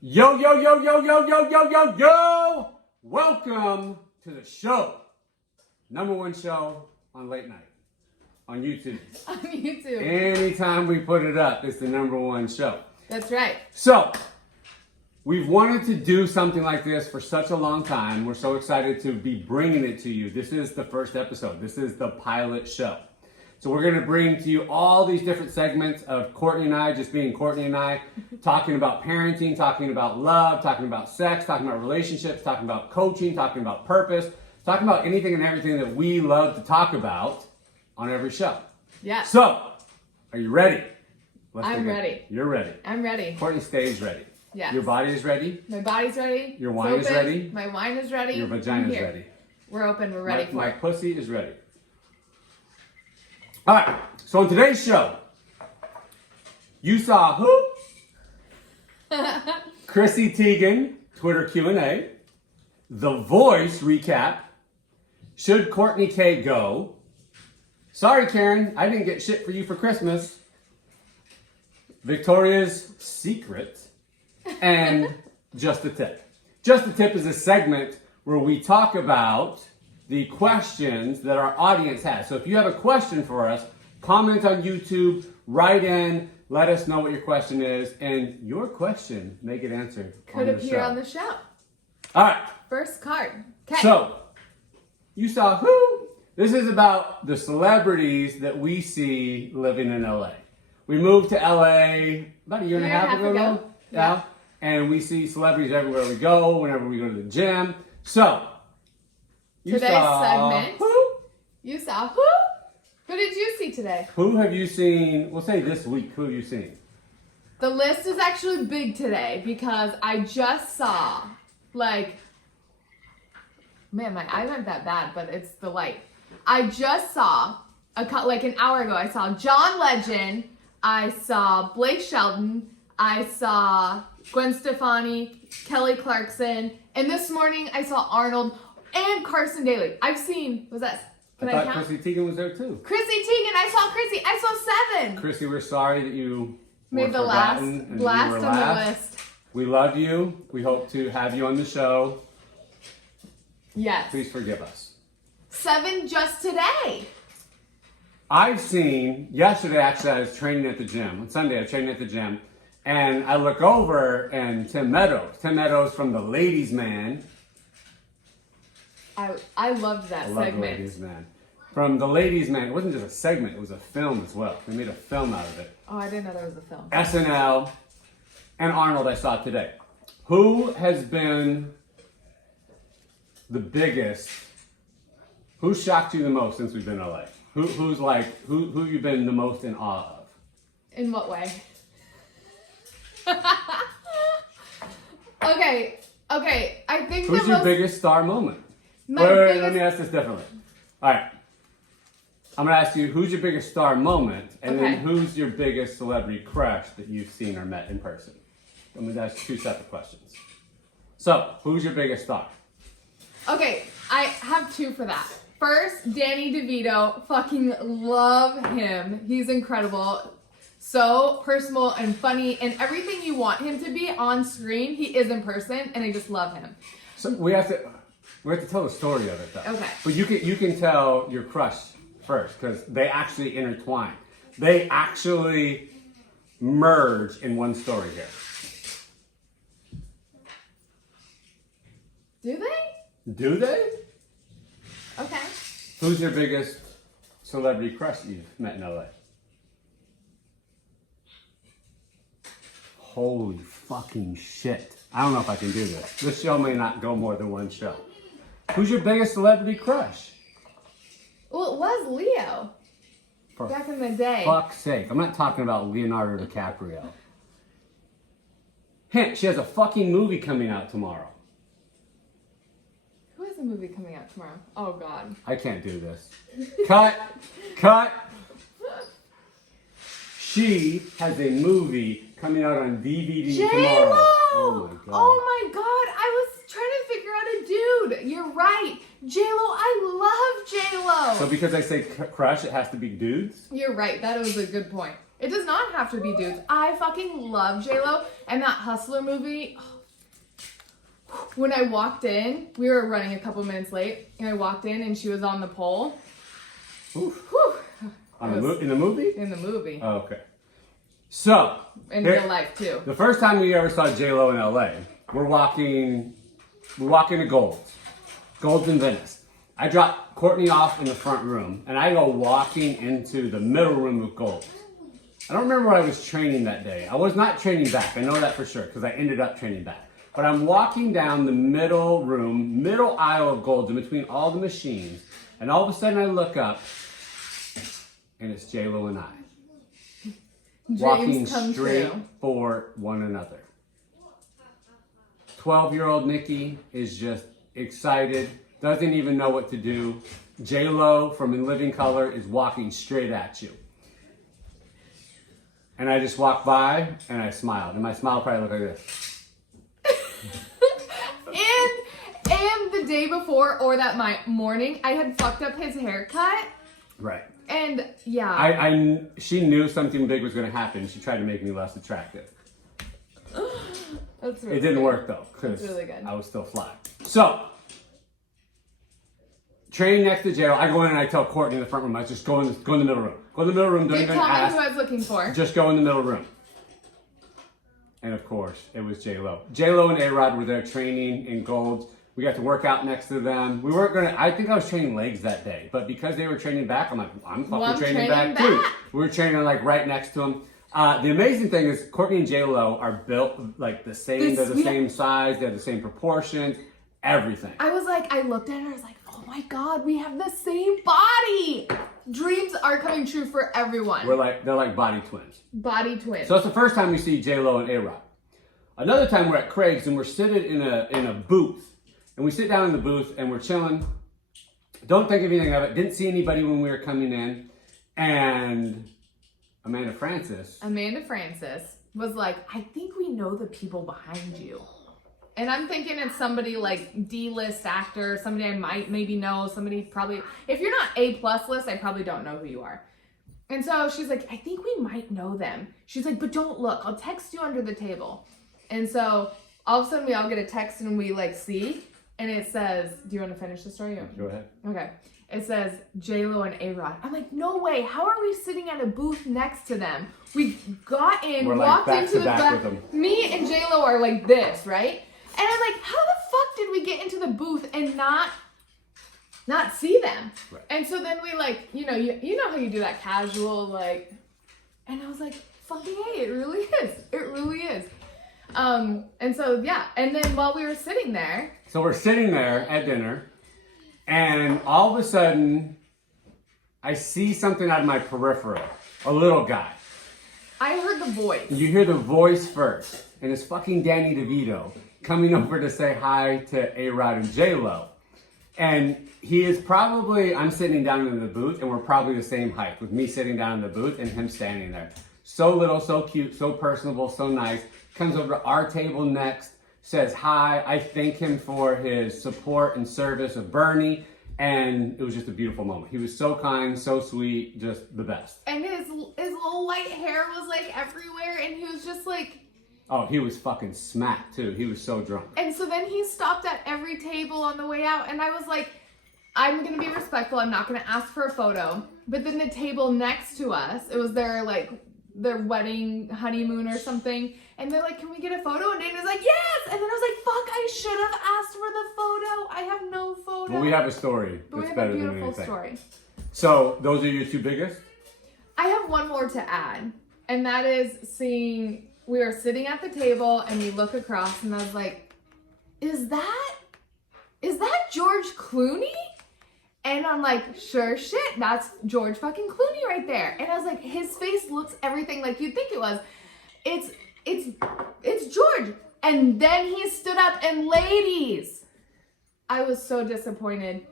Yo, yo, yo, yo, yo, yo, yo, yo, yo! Welcome to the show. #1 show on late night. On YouTube. On YouTube. Anytime we put it up, it's the #1 show. That's right. So, we've wanted to do something like this for such a long time. We're so excited to be bringing it to you. This is the first episode. This is the pilot show. So we're going to bring to you all these different segments of Courtney and I, just being Courtney and I, talking about parenting, talking about love, talking about sex, talking about relationships, talking about coaching, talking about purpose, talking about anything and everything that we love to talk about on every show. Yeah. So, are you ready? I'm ready. You're ready. I'm ready. Courtney stays ready. Yes. Your body is ready. My body's ready. Your wine is ready. My wine is ready. Your vagina is ready. We're open. We're ready for My it. pussy is ready. All right. So on today's show, you saw who? Chrissy Teigen, Twitter Q&A, The Voice recap, should Courtney K go? Sorry, Karen, I didn't get shit for you for Christmas. Victoria's Secret, and Just a Tip. Just a Tip is a segment where we talk about the questions that our audience has. So if you have a question for us, comment on YouTube, write in, let us know what your question is, and your question may get answered Could on the appear show. on the show. All right. First card. Okay. So, you saw who? This is about the celebrities that we see living in LA. We moved to LA about a year and a half ago. Yeah. Yeah. And we see celebrities everywhere we go, whenever we go to the gym. So, Today's segment. Who? You saw who? Who did you see today? Who have you seen? We'll say this week. Who have you seen? The list is actually big today because I just saw, man, my eye went that bad, but it's the light. I just saw, an hour ago, I saw John Legend, I saw Blake Shelton, I saw Gwen Stefani, Kelly Clarkson, and this morning I saw Arnold and Carson Daly. I've seen, Can I thought count? Chrissy Teigen was there too. Chrissy Teigen, I saw Chrissy. I saw 7. Chrissy, we're sorry that you Made were the last forgotten and last you were on the last. list. We love you. We hope to have you on the show. Yes. Please forgive us. 7 just today. I've seen, yesterday actually I was training at the gym. On Sunday I was training at the gym. And I look over and Tim Meadows from The Ladies Man. I loved that I love segment. The Ladies Man. From The Ladies Man, it wasn't just a segment, it was a film as well. They made a film out of it. Oh, I didn't know there was a film. SNL, and Arnold I saw today. Who has been the biggest, who shocked you the most since we've been in LA? Who you've been the most in awe of? In what way? Okay. I think Who's the your most biggest star moment? My Wait, biggest- let me ask this differently. All right. I'm going to ask you, who's your biggest star moment, and then Okay. who's your biggest celebrity crush that you've seen or met in person? I'm going to ask 2 separate questions. So, who's your biggest star? Okay, I have 2 for that. First, Danny DeVito. Fucking love him. He's incredible. So personal and funny and everything you want him to be on screen, he is in person, and I just love him. So we have to tell the story of it though. Okay. But you can tell your crush first because they actually intertwine. They actually merge in one story here. Do they? Do they? Okay. Who's your biggest celebrity crush you've met in LA? Holy fucking shit. I don't know if I can do this. This show may not go more than 1 show. Who's your biggest celebrity crush? Well, it was Leo For back in the day. fuck's sake. I'm not talking about Leonardo DiCaprio. Hint, she has a fucking movie coming out tomorrow. Who has a movie coming out tomorrow? Oh, God. I can't do this. Cut. She has a movie coming out on DVD J-Lo! tomorrow. Oh my god. Oh my God! I was trying to figure out a dude. You're right. J-Lo, I love J-Lo. So because I say crush, it has to be dudes? You're right. That was a good point. It does not have to be dudes. I fucking love J-Lo. And that Hustler movie, when I walked in, we were running a couple minutes late, and I walked in and she was on the pole. Oof. Whew. In the movie? In the movie. Oh, okay. So. In real life, too. The first time we ever saw J-Lo in LA, we're walking to Gold's in Venice. I drop Courtney off in the front room, and I go walking into the middle room of Gold. I don't remember what I was training that day. I was not training back. I know that for sure, because I ended up training back. But I'm walking down the middle room, middle aisle of Gold's, in between all the machines, and all of a sudden I look up, and it's J-Lo and I. Walking straight for one another. 12-year-old Nikki is just excited, doesn't even know what to do. J-Lo from In Living Color is walking straight at you. And I just walked by and I smiled. And my smile probably looked like this. and the day before, or that morning, I had fucked up his haircut. Right. And yeah. She knew something big was going to happen. She tried to make me less attractive. That's really It didn't good. work though, because really good. I was still fly. So, training next to J-Lo, I go in and I tell Courtney in the front room, I just go in the middle room. Go in the middle room, don't even ask. Who I was looking for. Just go in the middle room. And of course, it was J-Lo. J-Lo and A-Rod were there training in Gold's. We got to work out next to them. We weren't gonna, I think I was training legs that day, but because they were training back, I'm like, I'm fucking training back too. We were training like right next to them. The amazing thing is Courtney and J-Lo are built like the same, they're the same size, they have the same proportions, everything. I looked at her, I was like, oh my God, we have the same body. Dreams are coming true for everyone. They're like body twins. Body twins. So it's the first time we see J-Lo and A-Rod. Another time we're at Craig's and we're sitting in a booth. And we sit down in the booth and we're chilling. Don't think of anything of it. Didn't see anybody when we were coming in. And Amanda Francis was like, I think we know the people behind you. And I'm thinking it's somebody like D-list actor, somebody I might maybe know, somebody probably, if you're not A+ list, I probably don't know who you are. And so she's like, I think we might know them. She's like, but don't look, I'll text you under the table. And so all of a sudden we all get a text and we like see, and it says, do you want to finish the story? Go ahead. Okay. It says J-Lo and A-Rod. I'm like, no way. How are we sitting at a booth next to them? We got in, walked into the back. Me and J-Lo are like this, right? And I'm like, how the fuck did we get into the booth and not see them? Right. And so then we like, you know how you do that casual like, and I was like, fucking hey, it really is. It really is. And so yeah, and then while we were sitting there. So we're sitting there at dinner, and all of a sudden, I see something out of my peripheral. A little guy. I heard the voice. You hear the voice first, and it's fucking Danny DeVito coming over to say hi to A-Rod and J-Lo. And he is probably, I'm sitting down in the booth, and we're probably the same height, with me sitting down in the booth and him standing there. So little, so cute, so personable, so nice. Comes over to our table next, says hi. I thank him for his support and service of Bernie, and it was just a beautiful moment. He was so kind, so sweet, just the best. And his little white hair was like everywhere, and he was just like... Oh, he was fucking smacked too. He was so drunk. And so then he stopped at every table on the way out, and I was like, I'm gonna be respectful, I'm not gonna ask for a photo. But then the table next to us, it was their wedding honeymoon or something, and they're like, can we get a photo? And Dana's like, yes! And then I was like, fuck, I should have asked for the photo. I have no photo. Well, we have a story but that's we have better a than beautiful anything. Story. So, those are your two biggest? I have one more to add, and that is seeing, we were sitting at the table, and we look across, and I was like, is that George Clooney? And I'm like, sure shit, that's George fucking Clooney right there. And I was like, his face looks everything like you'd think it was. It's George. And then he stood up and ladies, I was so disappointed.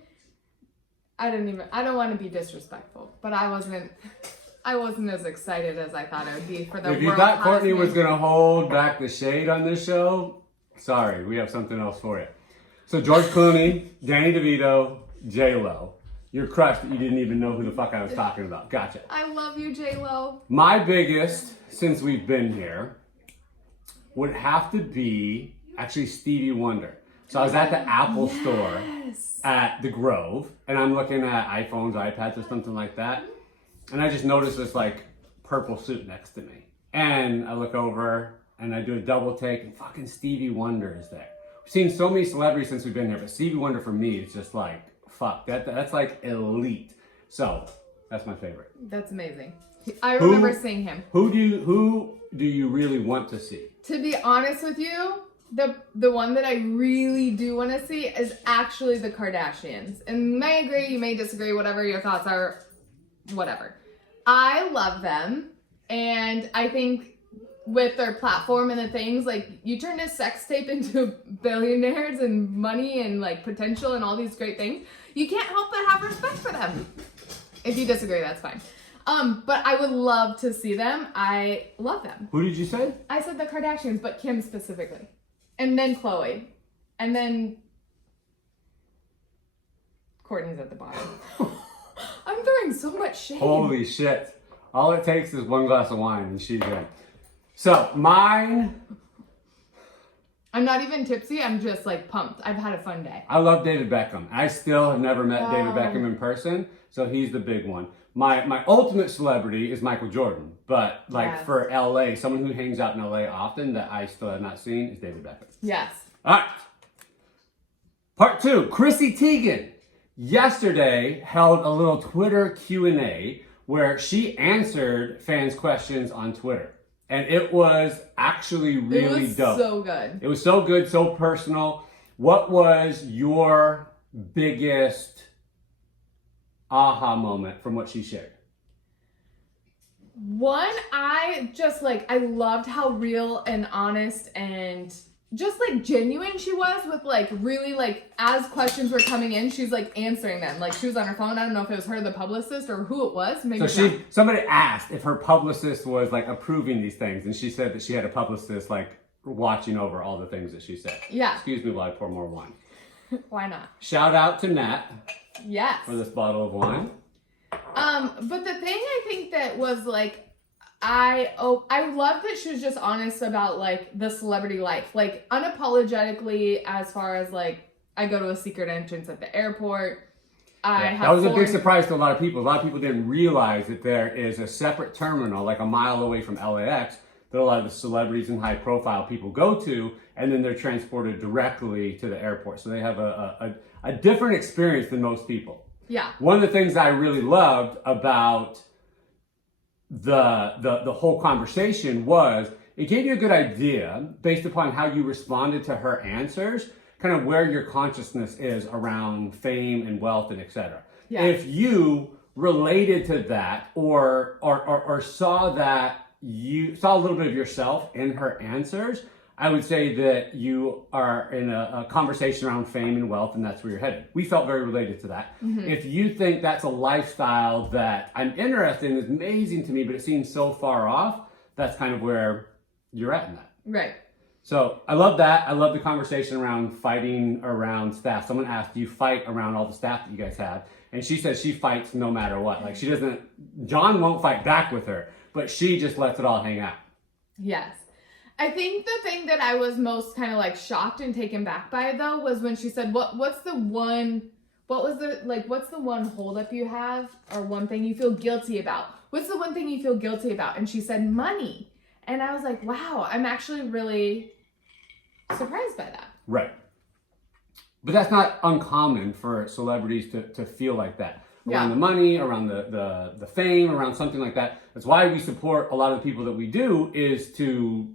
I don't want to be disrespectful, but I wasn't as excited as I thought it would be for the If you thought Courtney was going to hold back the shade on this show, sorry, we have something else for you. So George Clooney, Danny DeVito, J-Lo. You're crushed that you didn't even know who the fuck I was talking about. Gotcha. I love you, J-Lo. My biggest, since we've been here, would have to be actually Stevie Wonder. So I was at the Apple store at the Grove, and I'm looking at iPhones, iPads, or something like that. And I just noticed this like purple suit next to me. And I look over and I do a double take, and fucking Stevie Wonder is there. We've seen so many celebrities since we've been here, but Stevie Wonder for me is just like, fuck, that's like elite. So that's my favorite. That's amazing. I remember seeing him. Who do you really want to see? To be honest with you, the one that I really do want to see is actually the Kardashians. And you may agree, you may disagree, whatever your thoughts are, whatever. I love them, and I think with their platform and the things, like, you turn this sex tape into billionaires and money and like potential and all these great things, you can't help but have respect for them. If you disagree, that's fine. But I would love to see them. I love them. Who did you say? I said the Kardashians, but Kim specifically. And then Khloe. And then Kourtney's at the bottom. I'm throwing so much shade. Holy shit. All it takes is one glass of wine and she's in. So mine... I'm not even tipsy, I'm just like pumped. I've had a fun day. I love David Beckham. I still have never met David Beckham in person, so he's the big one. My ultimate celebrity is Michael Jordan, but like for LA, someone who hangs out in LA often that I still have not seen is David Beckham. Yes. All right. Part 2, Chrissy Teigen yesterday held a little Twitter Q&A where she answered fans' questions on Twitter. And it was actually really dope. So good. It was so good, so personal. What was your biggest aha moment from what she shared? One, I loved how real and honest and just like genuine she was with like really like as questions were coming in, she's like answering them. Like she was on her phone. I don't know if it was her, the publicist, or who it was. Maybe somebody asked if her publicist was like approving these things, and she said that she had a publicist like watching over all the things that she said. Yeah. Excuse me while I pour more wine. Why not? Shout out to Nat. Yes. For this bottle of wine. But the thing I think that was like, I love that she was just honest about like the celebrity life, like unapologetically, as far as like I go to a secret entrance at the airport. That was a big surprise to a lot of people. A lot of people didn't realize that there is a separate terminal like a mile away from LAX that a lot of the celebrities and high profile people go to, and then they're transported directly to the airport. So they have a different experience than most people. Yeah. One of the things I really loved about the whole conversation was it gave you a good idea based upon how you responded to her answers, kind of where your consciousness is around fame and wealth and etc. Yeah. If you related to that or saw that you saw a little bit of yourself in her answers, I would say that you are in a conversation around fame and wealth, and that's where you're headed. We felt very related to that. Mm-hmm. If you think that's a lifestyle that I'm interested in, is amazing to me, but it seems so far off, that's kind of where you're at in that. Right. So I love that. I love the conversation around fighting around staff. Someone asked, do you fight around all the staff that you guys have? And she says she fights no matter what. Like she doesn't, John won't fight back with her, but she just lets it all hang out. Yes. I think the thing that I was most kind of like shocked and taken back by though was when she said, what's the one holdup you have or one thing you feel guilty about? What's the one thing you feel guilty about? And she said money. And I was like, wow, I'm actually really surprised by that. Right. But that's not uncommon for celebrities to feel like that. Around the money, around the fame, around something like that. That's why we support a lot of the people that we do, is to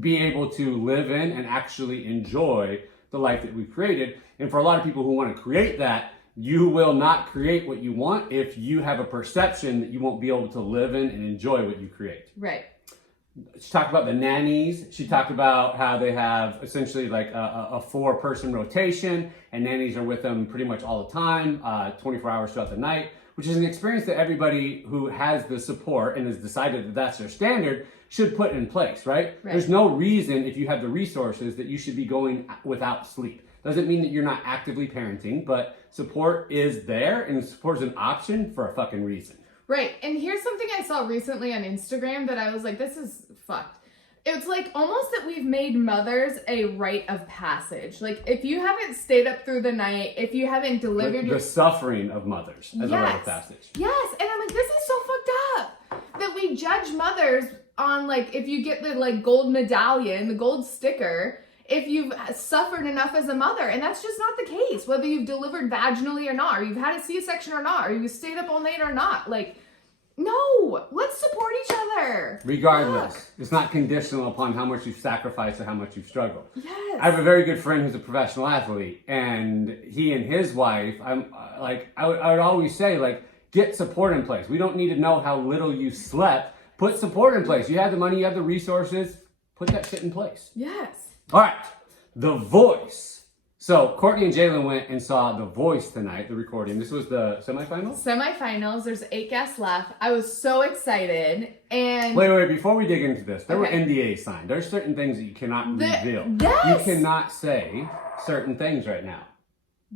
be able to live in and actually enjoy the life that we've created. And for a lot of people who want to create that, you will not create what you want if you have a perception that you won't be able to live in and enjoy what you create. Right. She talked about the nannies. She talked about how they have essentially like a 4-person rotation, and nannies are with them pretty much all the time, 24 hours throughout the night, which is an experience that everybody who has the support and has decided that that's their standard should put in place, right? There's no reason, if you have the resources, that you should be going without sleep. Doesn't mean that you're not actively parenting, but support is there, and support is an option for a fucking reason. Right. And here's something I saw recently on Instagram that I was like, this is fucked. It's like almost that we've made mothers a rite of passage. Like, if you haven't stayed up through the night, if you haven't delivered the suffering of mothers as a rite of passage. Yes. And I'm like, this is so fucked up that we judge mothers on, like, if you get the, like, gold medallion, the gold sticker, if you've suffered enough as a mother. And that's just not the case. Whether you've delivered vaginally or not, or you've had a C-section or not, or you've stayed up all night or not. Like, no, let's support each other. Regardless, Fuck. It's not conditional upon how much you've sacrificed or how much you've struggled. Yes. I have a very good friend who's a professional athlete, and he and his wife, I would always say, like, get support in place. We don't need to know how little you slept. Put support in place. You have the money, you have the resources. Put that shit in place. Yes. All right, The Voice. So Courtney and Jalen went and saw The Voice tonight, the recording. This was the semifinals? Semifinals. There's 8 guests left. I was so excited. And Wait, before we dig into this, there were Okay. NDAs signed. There's certain things that you cannot reveal. Yes! You cannot say certain things right now.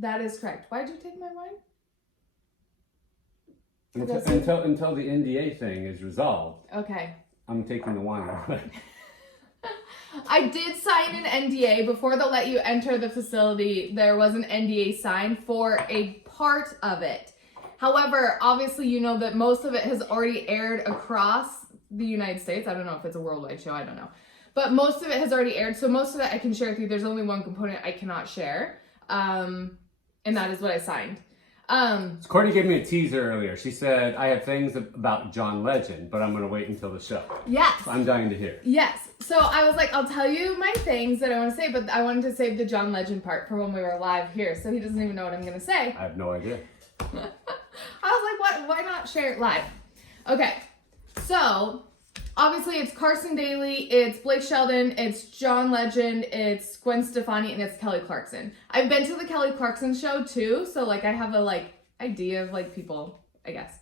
that is correct. Why'd you take my wine? Until the NDA thing is resolved, Okay. I'm taking the wine away. I did sign an NDA before they'll let you enter the facility. There was an NDA signed for a part of it. However, obviously, you know that most of it has already aired across the United States. I don't know if it's a worldwide show. I don't know. But most of it has already aired. So most of it I can share with you. There's only one component I cannot share. And that is what I signed. Courtney gave me a teaser earlier. She said, I have things about John Legend, but I'm going to wait until the show. Yes. I'm dying to hear. Yes. So I was like, I'll tell you my things that I want to say, but I wanted to save the John Legend part for when we were live here. So he doesn't even know what I'm going to say. I have no idea. I was like, what? Why not share it live? Okay. So obviously it's Carson Daly, it's Blake Sheldon, it's John Legend, it's Gwen Stefani, and it's Kelly Clarkson. I've been to the Kelly Clarkson show too, so like I have a like idea of like people, I guess.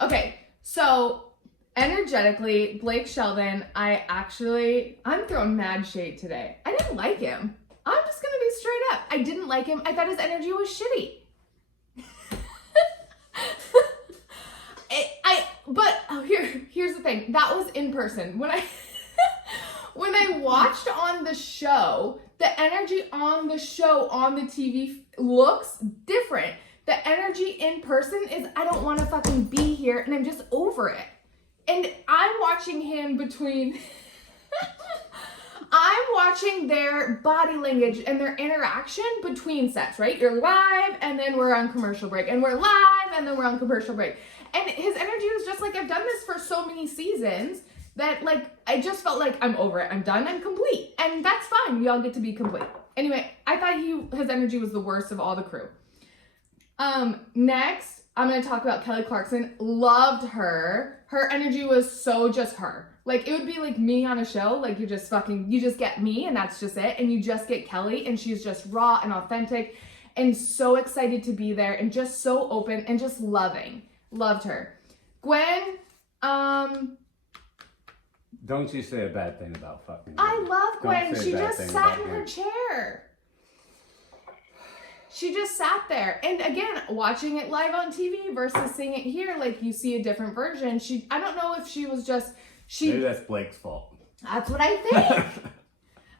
Okay, so energetically, Blake Sheldon, I'm throwing mad shade today. I didn't like him. I'm just gonna be straight up. I didn't like him. I thought his energy was shitty. But here's the thing. That was in person. When I when I watched on the show, the energy on the show on the TV looks different. The energy in person is I don't want to fucking be here and I'm just over it. And I'm watching him between I'm watching their body language and their interaction between sets, right? You're live and then we're on commercial break. And we're live and then we're on commercial break. And his energy was just like, I've done this for so many seasons that like, I just felt like I'm over it. I'm done. I'm complete. And that's fine. We all get to be complete. Anyway, I thought his energy was the worst of all the crew. Next, I'm going to talk about Kelly Clarkson. Loved her. Her energy was so just her. Like, it would be like me on a show. Like, you just get me and that's just it. And you just get Kelly and she's just raw and authentic and so excited to be there and just so open and just loving. Loved her. Gwen, Don't you say a bad thing about fucking I Gwen. love Gwen. Don't say She a bad just thing sat about in her Gwen. chair. She just sat there. And again, watching it live on TV versus seeing it here, like you see a different version. I don't know if she was just, Maybe that's Blake's fault. that's what I think.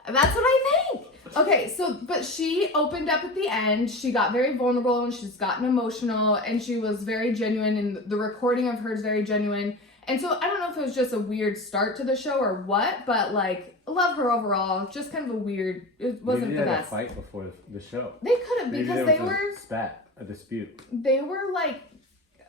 That's what I think. Okay, but she opened up at the end. She got very vulnerable and she's gotten emotional and she was very genuine and the recording of her is very genuine. And so I don't know if it was just a weird start to the show or what, but like, love her overall. Just kind of it wasn't Maybe the they had best. a fight before the show. They could have Maybe because there was a dispute. they were like,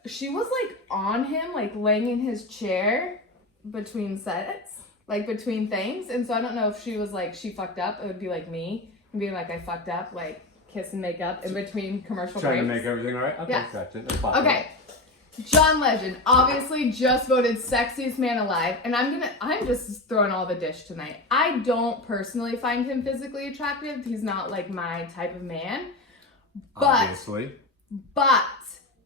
she was like on him, like laying in his chair between sets. Like between things. And so I don't know if she was like, she fucked up. It would be like me and being like, I fucked up, like kiss and make up in between commercial Trying breaks. to make everything all right? Okay, Yeah. gotcha. That's possible. Okay. John Legend, obviously just voted sexiest man alive. And I'm just throwing all the dish tonight. I don't personally find him physically attractive. He's not like my type of man. But Obviously.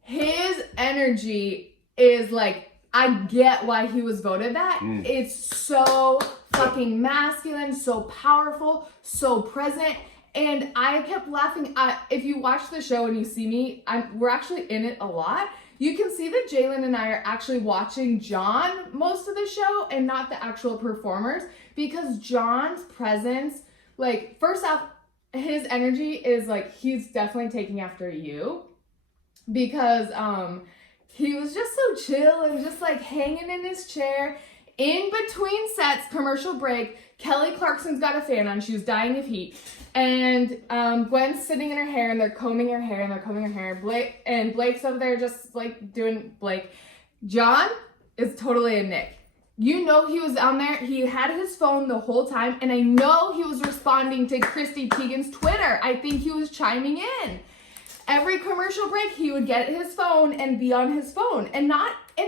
his energy is like, I get why he was voted that. It's so fucking masculine, so powerful, so present. And I kept laughing. If you watch the show and you see me, we're actually in it a lot. You can see that Jalen and I are actually watching John most of the show and not the actual performers, because John's presence, like, first off, his energy is like, he's definitely taking after you, because he was just so chill and just like hanging in his chair. In between sets, commercial break, Kelly Clarkson's got a fan on. She was dying of heat. And Gwen's sitting in her hair, and they're combing her hair, Blake's over there just like doing Blake. John is totally a Nick. You know he was on there. He had his phone the whole time, and I know he was responding to Chrissy Teigen's Twitter. I think he was chiming in. Every commercial break, he would get his phone and be on his phone. And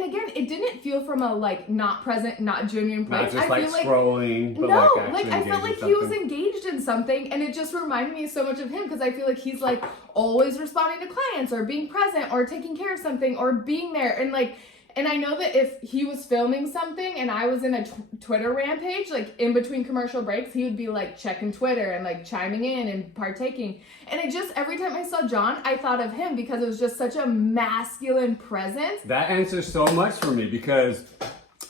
again, it didn't feel from a, like, not present, not genuine place. Not just I like feel scrolling, but no, like actually I felt like he was engaged in something, and it just reminded me so much of him, because I feel like he's like always responding to clients or being present or taking care of something or being there. And I know that if he was filming something and I was in a Twitter rampage, like in between commercial breaks, he would be like checking Twitter and like chiming in and partaking. And it just, every time I saw John, I thought of him, because it was just such a masculine presence. That answers so much for me, because,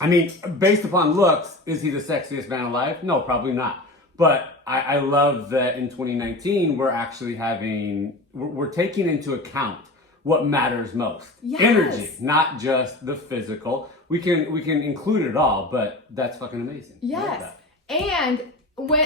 I mean, based upon looks, is he the sexiest man alive? No, probably not. But I love that in 2019, we're actually we're taking into account what matters most. Yes. Energy, not just the physical. We can include it all, but that's fucking amazing. Yes. And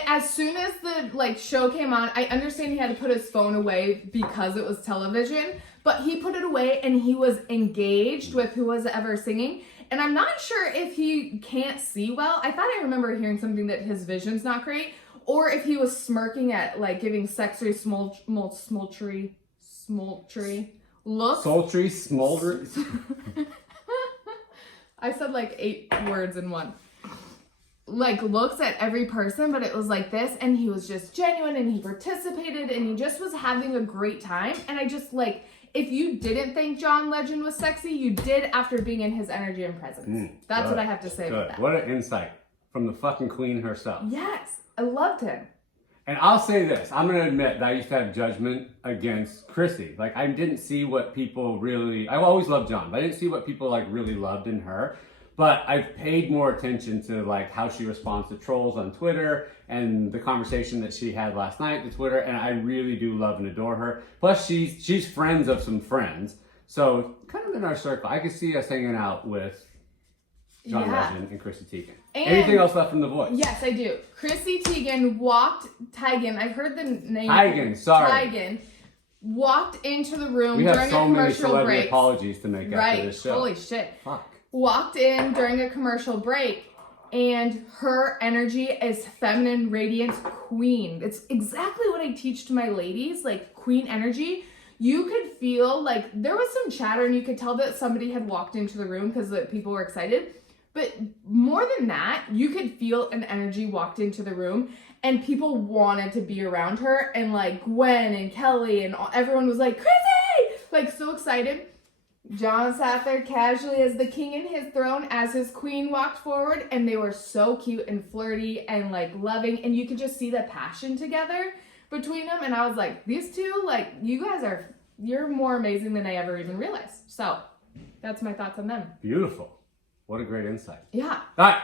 as soon as the show came on, I understand he had to put his phone away because it was television, but he put it away and he was engaged with who was ever singing. And I'm not sure if he can't see well. I thought I remember hearing something that his vision's not great, or if he was smirking at like giving sexually smoltery looks. Sultry, smoldery. I said like 8 words in one. Like looks at every person, but it was like this, and he was just genuine, and he participated, and he just was having a great time. And I just like, if you didn't think John Legend was sexy, you did after being in his energy and presence. That's what I have to say about that. What an insight from the fucking queen herself. Yes, I loved him. And I'll say this, I'm going to admit that I used to have judgment against Chrissy. Like, I didn't see what people really, I've always loved John, but I didn't see what people like really loved in her. But I've paid more attention to like how she responds to trolls on Twitter and the conversation that she had last night to Twitter, and I really do love and adore her. Plus, she's friends of some friends, so kind of in our circle. I could see us hanging out with John Legend and Chrissy Teigen. And anything else left from The Voice? Yes, I do. Chrissy Teigen I've heard the name. Teigen walked into the room during a commercial break. We have so many celebrity apologies to make after this show. Holy shit. Fuck. Walked in during a commercial break, and her energy is feminine radiance queen. It's exactly what I teach to my ladies, like queen energy. You could feel like there was some chatter, and you could tell that somebody had walked into the room because people were excited. But more than that, you could feel an energy walked into the room, and people wanted to be around her. And like Gwen and Kelly and everyone was like, Chrissy! Like so excited. John sat there casually as the king in his throne as his queen walked forward, and they were so cute and flirty and like loving, and you could just see the passion together between them. And I was like, these two, like, you're more amazing than I ever even realized. So that's my thoughts on them. Beautiful. What a great insight. Yeah. All right,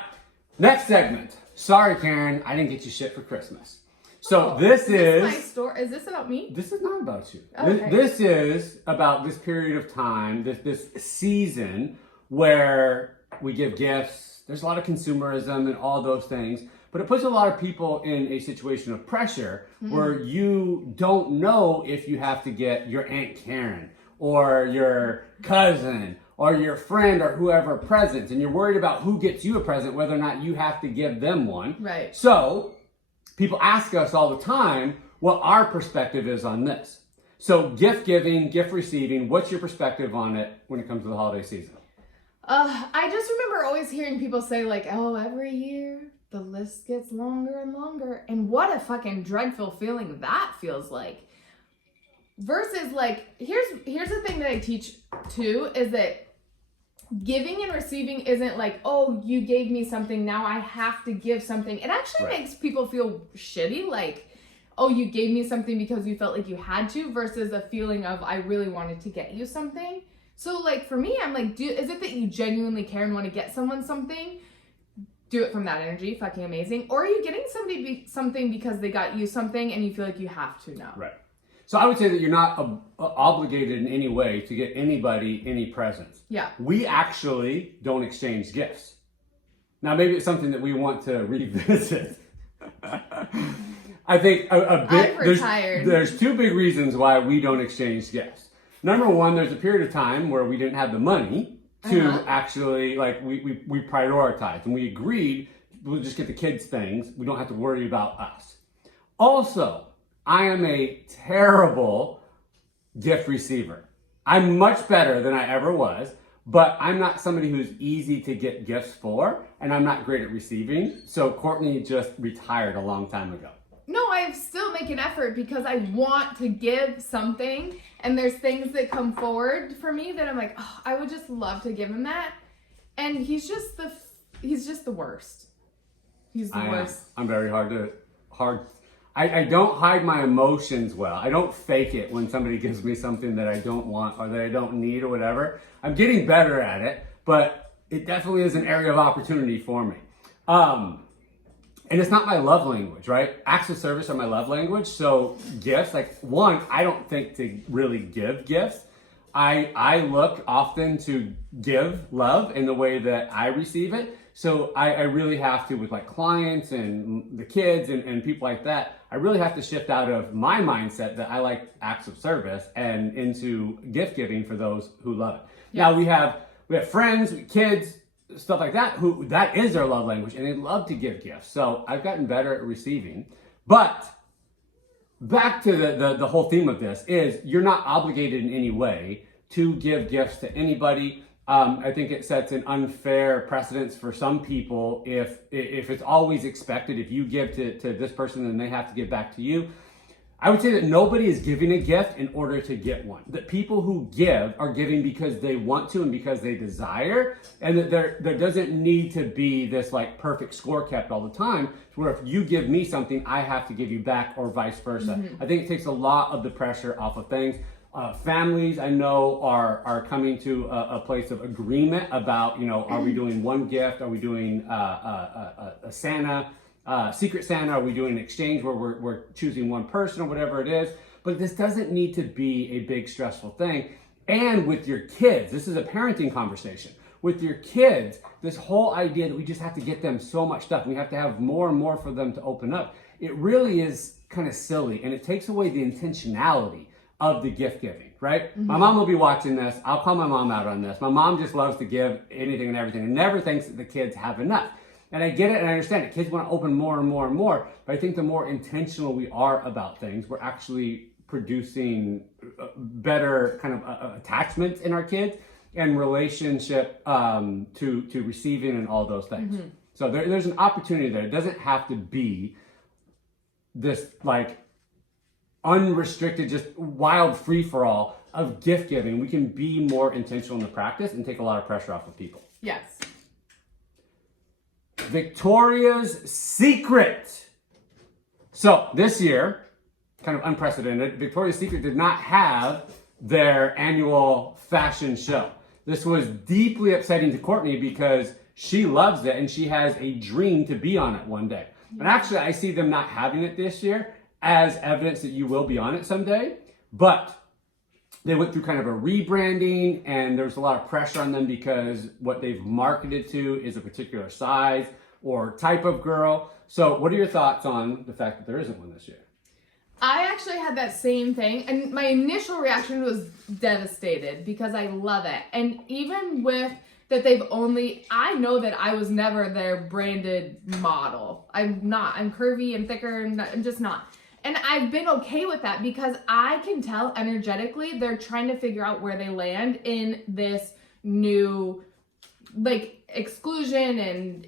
next segment. Sorry, Karen, I didn't get you shit for Christmas. So this is my story. Is this about me? This is not about you. Okay. This is about this period of time, this season where we give gifts. There's a lot of consumerism and all those things, but it puts a lot of people in a situation of pressure where you don't know if you have to get your Aunt Karen or your cousin or your friend or whoever presents, and you're worried about who gets you a present, whether or not you have to give them one. Right. So people ask us all the time what our perspective is on this. So gift giving, gift receiving, what's your perspective on it when it comes to the holiday season? I just remember always hearing people say like, oh, every year the list gets longer and longer. And what a fucking dreadful feeling that feels like. Versus like, here's the thing that I teach too, is that giving and receiving isn't like, oh, you gave me something, now I have to give something. It actually makes people feel shitty, like, oh, you gave me something because you felt like you had to, versus a feeling of, I really wanted to get you something. So, like, for me, I'm like, is it that you genuinely care and want to get someone something? Do it from that energy, fucking amazing. Or are you getting somebody something because they got you something and you feel like you have to now? Right. So I would say that you're not obligated in any way to get anybody any presents. Yeah. We actually don't exchange gifts. Now, maybe it's something that we want to revisit. I think I'm retired. There's two big reasons why we don't exchange gifts. Number one, there's a period of time where we didn't have the money to actually, like, we prioritized and we agreed we'll just get the kids things. We don't have to worry about us. Also, I am a terrible gift receiver. I'm much better than I ever was, but I'm not somebody who's easy to get gifts for, and I'm not great at receiving. So Courtney just retired a long time ago. No, I still make an effort because I want to give something, and there's things that come forward for me that I'm like, oh, I would just love to give him that, and he's just the worst. He's the worst. I'm very hard. I don't hide my emotions well. I don't fake it when somebody gives me something that I don't want or that I don't need or whatever. I'm getting better at it, but it definitely is an area of opportunity for me. And it's not my love language, right? Acts of service are my love language. So gifts, like, one, I don't think to really give gifts. I look often to give love in the way that I receive it. So I really have to, with like clients and the kids and people like that, I really have to shift out of my mindset that I like acts of service and into gift giving for those who love it. Yeah. Now we have friends, kids, stuff like that, who that is their love language and they love to give gifts. So I've gotten better at receiving. But back to the whole theme of this is you're not obligated in any way to give gifts to anybody. I think it sets an unfair precedence for some people if it's always expected, if you give to this person, then they have to give back to you. I would say that nobody is giving a gift in order to get one. That people who give are giving because they want to and because they desire, and that there doesn't need to be this like perfect score kept all the time, where if you give me something, I have to give you back or vice versa. Mm-hmm. I think it takes a lot of the pressure off of things. Families I know are coming to a place of agreement about, are we doing one gift? Are we doing a Santa, Secret Santa? Are we doing an exchange where we're choosing one person or whatever it is? But this doesn't need to be a big stressful thing. And with your kids, this is a parenting conversation. With your kids, this whole idea that we just have to get them so much stuff, we have to have more and more for them to open up, it really is kind of silly, and it takes away the intentionality of the gift giving, right? Mm-hmm. My mom will be watching this. I'll call my mom out on this. My mom just loves to give anything and everything and never thinks that the kids have enough. And I get it and I understand it. Kids want to open more and more and more, but I think the more intentional we are about things, we're actually producing better kind of attachments in our kids and relationship to receiving and all those things. Mm-hmm. So there's an opportunity there. It doesn't have to be this like unrestricted, just wild free-for-all of gift giving. We can be more intentional in the practice and take a lot of pressure off of people. Yes. Victoria's Secret. So this year, kind of unprecedented, Victoria's Secret did not have their annual fashion show. This was deeply upsetting to Courtney because she loves it and she has a dream to be on it one day. And actually, I see them not having it this year as evidence that you will be on it someday, but they went through kind of a rebranding and there's a lot of pressure on them because what they've marketed to is a particular size or type of girl. So what are your thoughts on the fact that there isn't one this year? I actually had that same thing, and my initial reaction was devastated because I love it. And even with that I know that I was never their branded model. I'm not. I'm curvy and thicker and I'm just not. And I've been okay with that because I can tell energetically they're trying to figure out where they land in this new, like, exclusion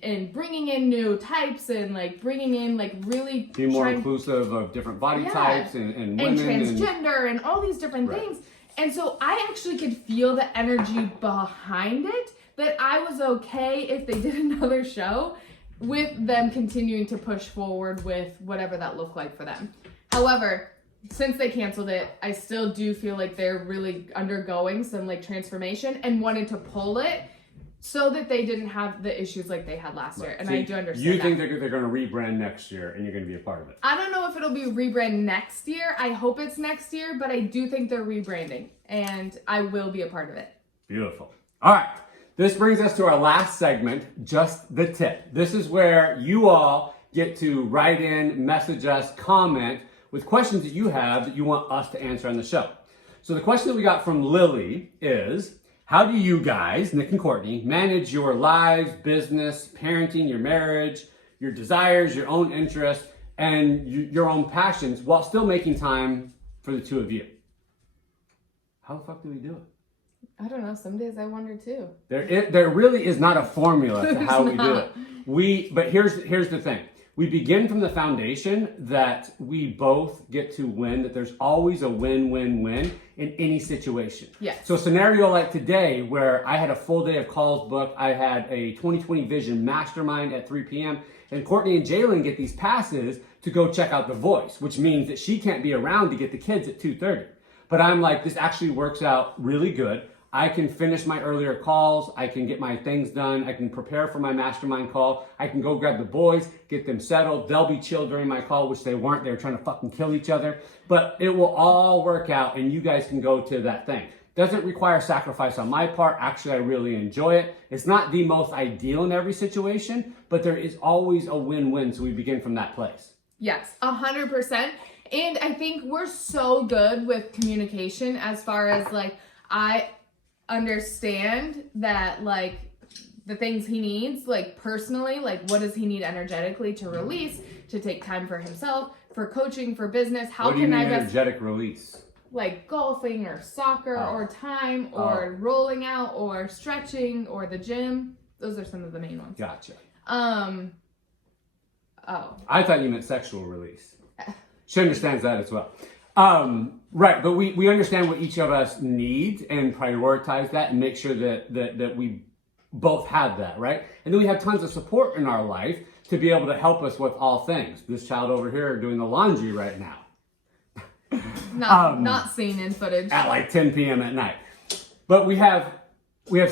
and bringing in new types and, like, bringing in, like, really be more inclusive of different body types and women. And transgender and all these different things. And so I actually could feel the energy behind it, that I was okay if they did another show with them continuing to push forward with whatever that looked like for them. However, since they canceled it, I still do feel like they're really undergoing some like transformation and wanted to pull it so that they didn't have the issues like they had last year. And I do understand You that. think they're going to rebrand next year and you're going to be a part of it? I don't know if it'll be rebrand next year. I hope it's next year, but I do think they're rebranding and I will be a part of it. Beautiful. All right. This brings us to our last segment, Just the Tip. This is where you all get to write in, message us, comment with questions that you have that you want us to answer on the show. So the question that we got from Lily is, how do you guys, Nick and Courtney, manage your lives, business, parenting, your marriage, your desires, your own interests, and your own passions while still making time for the two of you? How the fuck do we do it? I don't know. Some days I wonder too. There really is not a formula to how we do it. But here's the thing. We begin from the foundation that we both get to win, that there's always a win-win-win in any situation. Yes. So a scenario like today where I had a full day of calls booked, I had a 2020 Vision Mastermind at 3 p.m., and Courtney and Jalen get these passes to go check out The Voice, which means that she can't be around to get the kids at 2:30. But I'm like, this actually works out really good. I can finish my earlier calls. I can get my things done. I can prepare for my mastermind call. I can go grab the boys, get them settled. They'll be chill during my call, which they weren't. They were trying to fucking kill each other. But it will all work out and you guys can go to that thing. Doesn't require sacrifice on my part. Actually, I really enjoy it. It's not the most ideal in every situation, but there is always a win-win. So we begin from that place. Yes, 100%. And I think we're so good with communication as far as like, I understand that like the things he needs, like personally, like what does he need energetically to release, to take time for himself, for coaching, for business. How can I best energetic release? Like golfing or soccer or time or rolling out or stretching or the gym. Those are some of the main ones. Gotcha. I thought you meant sexual release. She understands that as well. Right, but we understand what each of us needs and prioritize that and make sure that we both have that, right? And then we have tons of support in our life to be able to help us with all things. This child over here doing the laundry right now. Not seen in footage. At like 10 p.m. at night. But we have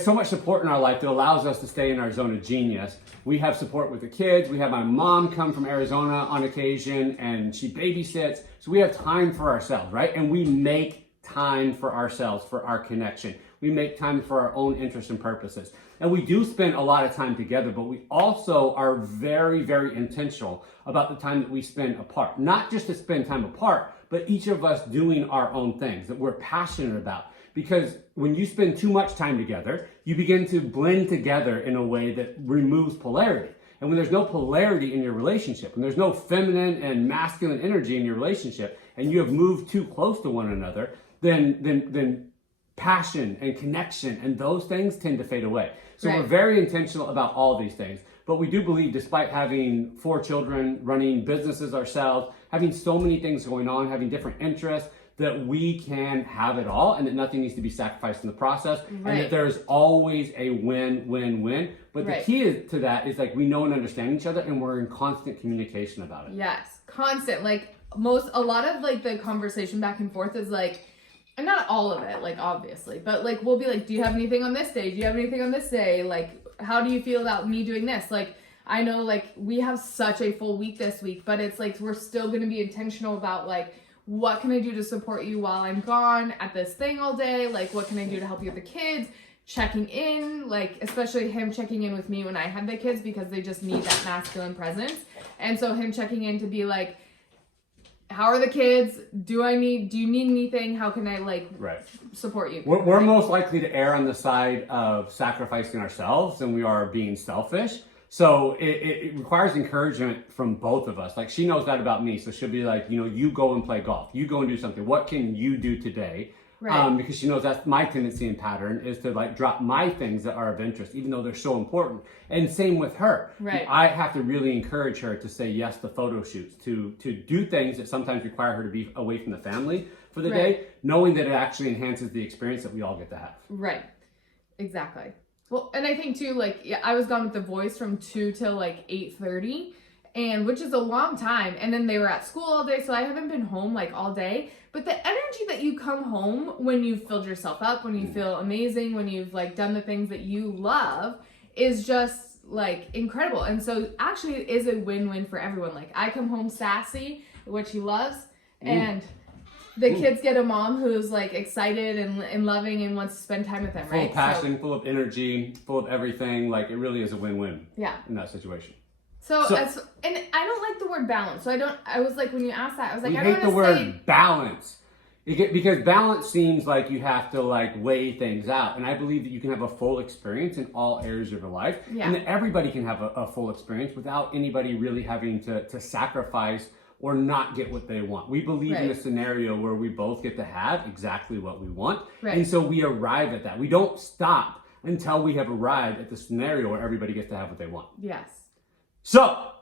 so much support in our life that allows us to stay in our zone of genius. We have support with the kids. We have my mom come from Arizona on occasion and she babysits. So we have time for ourselves, right? And we make time for ourselves, for our connection. We make time for our own interests and purposes. And we do spend a lot of time together, but we also are very, very intentional about the time that we spend apart. Not just to spend time apart, but each of us doing our own things that we're passionate about. Because when you spend too much time together, you begin to blend together in a way that removes polarity. And when there's no polarity in your relationship, when there's no feminine and masculine energy in your relationship, and you have moved too close to one another, then passion and connection and those things tend to fade away. So We're very intentional about all these things. But we do believe, despite having 4 children, running businesses ourselves, having so many things going on, having different interests, that we can have it all and that nothing needs to be sacrificed in the process, and that there's always a win-win-win. But the key to that is like we know and understand each other and we're in constant communication about it. Yes, constant. Like a lot of like the conversation back and forth is like, and not all of it, like obviously, but like we'll be like, do you have anything on this day? Do you have anything on this day? Like, how do you feel about me doing this? Like, I know like we have such a full week this week, but it's like we're still going to be intentional about like, what can I do to support you while I'm gone at this thing all day? Like, what can I do to help you with the kids? Checking in, like, especially him checking in with me when I had the kids because they just need that masculine presence. And so him checking in to be like, how are the kids? Do you need anything? How can I like support you? We're most likely to err on the side of sacrificing ourselves than we are being selfish. So it requires encouragement from both of us. Like she knows that about me. So she'll be like, you go and play golf. You go and do something. What can you do today? Right. Because she knows that's my tendency and pattern is to like drop my things that are of interest, even though they're so important. And same with her. Right. I have to really encourage her to say yes to photo shoots, to do things that sometimes require her to be away from the family for the day, knowing that it actually enhances the experience that we all get to have. Right. Exactly. Well, and I think too, like, yeah, I was gone with the voice from 2 till like 8:30, and which is a long time. And then they were at school all day, so I haven't been home like all day. But the energy that you come home when you've filled yourself up, when you feel amazing, when you've like done the things that you love, is just like incredible. And so actually it is a win-win for everyone. Like I come home sassy, which he loves, and the kids get a mom who's like excited and loving and wants to spend time with them, Full right? of passion, full of energy, full of everything. Like it really is a win-win. Yeah. In that situation. So and I don't like the word balance. So I was like, when you asked that, I was like, We I hate don't the want to word say balance. Because balance seems like you have to like weigh things out. And I believe that you can have a full experience in all areas of your life. Yeah. And that everybody can have a full experience without anybody really having to sacrifice or not get what they want. We believe in a scenario where we both get to have exactly what we want. Right. And so we arrive at that. We don't stop until we have arrived at the scenario where everybody gets to have what they want. Yes. So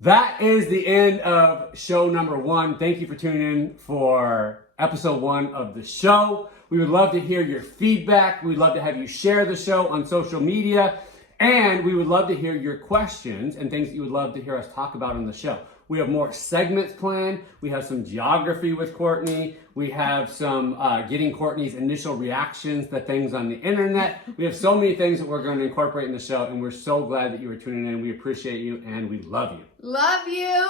that is the end of show number 1. Thank you for tuning in for episode 1 of the show. We would love to hear your feedback. We'd love to have you share the show on social media. And we would love to hear your questions and things that you would love to hear us talk about on the show. We have more segments planned. We have some geography with Courtney. We have some getting Courtney's initial reactions to things on the internet. We have so many things that we're going to incorporate in the show, and we're so glad that you are tuning in. We appreciate you, and we love you. Love you.